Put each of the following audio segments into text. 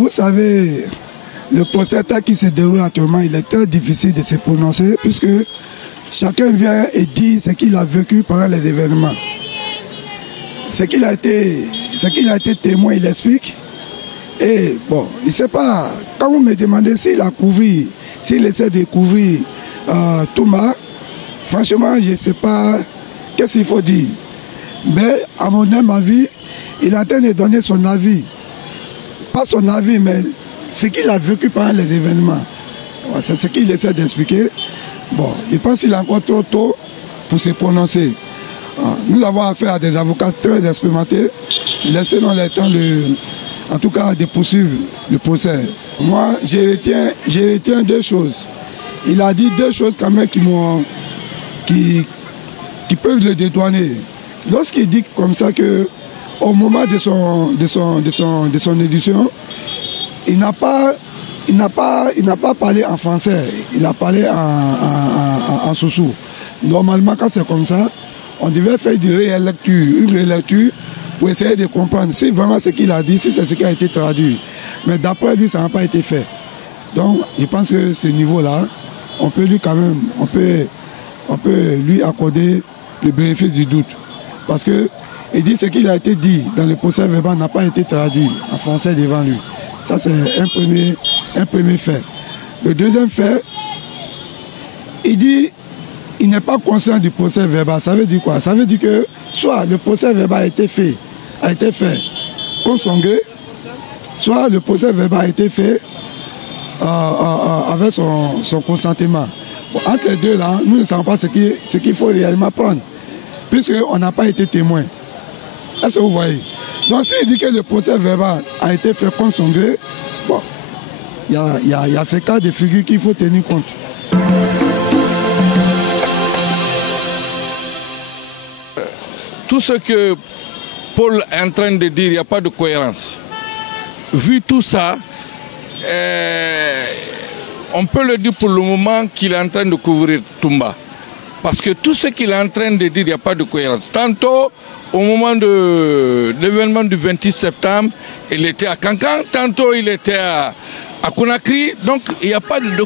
vous savez, le procès qui se déroule actuellement, il est très difficile de se prononcer puisque chacun vient et dit ce qu'il a vécu pendant les événements. Ce qu'il a été témoin, il explique. Et bon, il ne sait pas, quand vous me demandez s'il a couvert, s'il essaie de couvrir Toumba, franchement, je ne sais pas qu'est-ce qu'il faut dire. Mais à mon avis, il est en train de donner son avis. Pas son avis, mais ce qu'il a vécu pendant les événements. C'est ce qu'il essaie d'expliquer. Bon, je pense qu'il est encore trop tôt pour se prononcer. Nous avons affaire à des avocats très expérimentés. Laissez-nous le temps en tout cas de poursuivre le procès. Moi, je retiens deux choses. Il a dit deux choses quand même qui peuvent le dédouaner. Lorsqu'il dit comme ça que au moment de son édition, il n'a pas parlé en français, il a parlé en soussou. Normalement, quand c'est comme ça, on devait faire une rélecture pour essayer de comprendre si vraiment ce qu'il a dit, si c'est ce qui a été traduit. Mais d'après lui, ça n'a pas été fait. Donc, je pense que ce niveau-là, on peut lui accorder le bénéfice du doute. Parce que il dit ce qu'il a été dit dans le procès verbal n'a pas été traduit en français devant lui. Ça, c'est un premier fait. Le deuxième fait, il dit il n'est pas conscient du procès verbal. Ça veut dire quoi? Ça veut dire que soit le procès verbal a été fait contre son gré, soit le procès verbal a été fait avec son consentement. Bon, entre les deux là, nous ne savons pas ce qu'il faut réellement prendre, puisqu'on n'a pas été témoin. Est-ce que vous voyez? Donc s'il dit que le procès verbal a été fait contre son gré, bon, il y a ces cas de figure qu'il faut tenir compte. Tout ce que Paul est en train de dire, il n'y a pas de cohérence. Vu tout ça, on peut le dire pour le moment qu'il est en train de couvrir Toumba. Parce que tout ce qu'il est en train de dire, il n'y a pas de cohérence. Tantôt, au moment de l'événement du 26 septembre, il était à Cancan, tantôt il était à Conakry. Donc, il n'y a pas de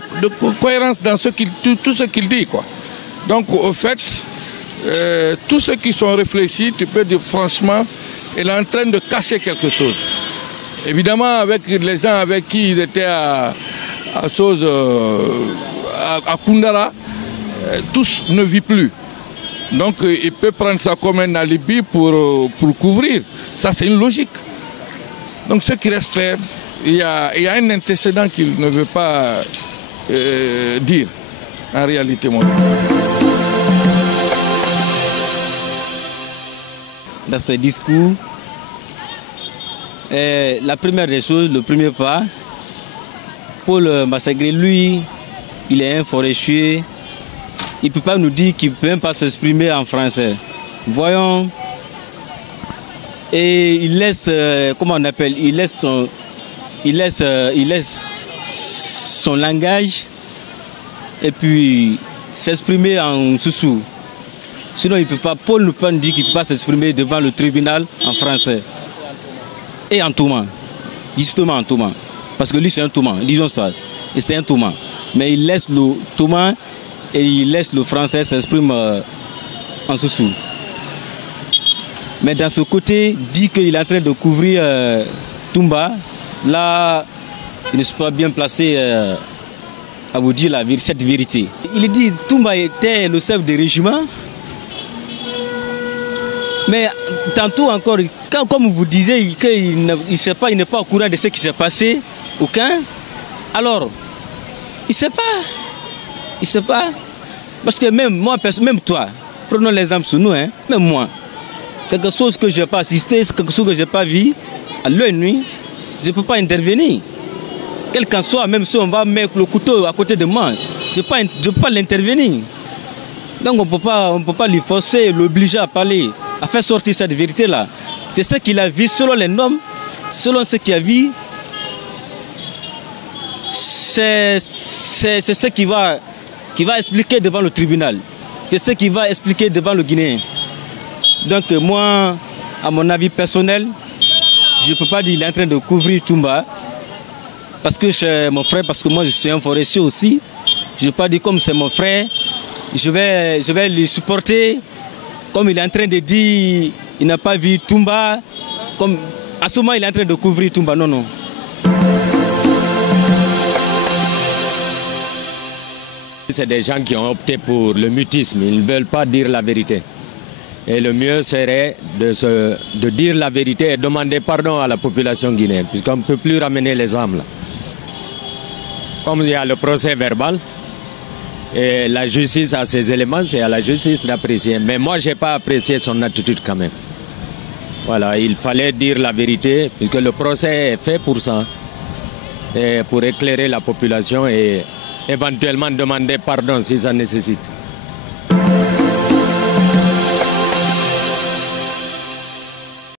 cohérence dans tout ce qu'il dit, quoi. Donc, au fait, tous ceux qui sont réfléchis, tu peux dire franchement, il est en train de cacher quelque chose. Évidemment, avec les gens avec qui il était à Koundara, tous ne vivent plus. Donc il peut prendre ça comme un alibi pour couvrir. Ça, c'est une logique. Donc ce qui reste clair, il y a un antécédent qu'il ne veut pas dire, en réalité. Dans ce discours, la première des choses, le premier pas, Paul Massagré, lui, il est un forestier. Il ne peut pas nous dire qu'il ne peut même pas s'exprimer en français. Voyons. Et il laisse, comment on appelle, il laisse son langage et puis s'exprimer en soussou. Sinon, il peut pas, Paul ne peut pas nous dire qu'il ne peut pas s'exprimer devant le tribunal en français. Et en Touma. Justement en Touma. Parce que lui, c'est un Touma, disons ça. Et c'est un Touma. Mais il laisse le Touma et il laisse le français s'exprimer en soussou. Mais dans ce côté, dit qu'il est en train de couvrir Toumba, là, il ne se pas bien placé à vous dire cette vérité. Il dit que Toumba était le chef de régiment. Mais tantôt encore, comme vous disiez qu'il n'est pas au courant de ce qui s'est passé, aucun. Alors, il ne sait pas. Il ne sait pas. Parce que même moi, même toi, prenons l'exemple sur nous, hein, même moi, quelque chose que je n'ai pas assisté, quelque chose que je n'ai pas vu, à l'œil nuit, je ne peux pas intervenir. Quel qu'en soit, même si on va mettre le couteau à côté de moi, je ne peux pas l'intervenir. Donc on ne peut pas lui forcer, l'obliger à parler, à faire sortir cette vérité-là. C'est ce qu'il a vu selon les normes, selon ce qu'il a vu. C'est ce qu'il va expliquer devant le tribunal. C'est ce qu'il va expliquer devant le Guinéen. Donc moi, à mon avis personnel, je ne peux pas dire qu'il est en train de couvrir Toumba. parce que c'est mon frère, parce que moi je suis un forestier aussi. Je ne vais pas dire comme c'est mon frère, je vais le supporter. Comme il est en train de dire, il n'a pas vu Toumba. Comme à ce moment il est en train de couvrir Toumba, non, non. C'est des gens qui ont opté pour le mutisme, ils ne veulent pas dire la vérité. Et le mieux serait de dire la vérité et demander pardon à la population guinéenne, puisqu'on ne peut plus ramener les âmes là. Comme il y a le procès verbal, et la justice a ses éléments, c'est à la justice d'apprécier. Mais moi, je n'ai pas apprécié son attitude quand même. Voilà, il fallait dire la vérité, puisque le procès est fait pour ça, et pour éclairer la population et éventuellement demander pardon si ça nécessite.